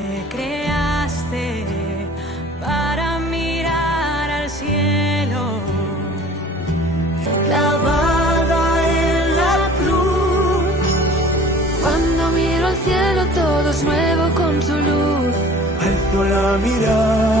Me creaste para mirar al cielo, clavada en la cruz. Cuando miro al cielo todo es nuevo con su luz. Alzo la mirada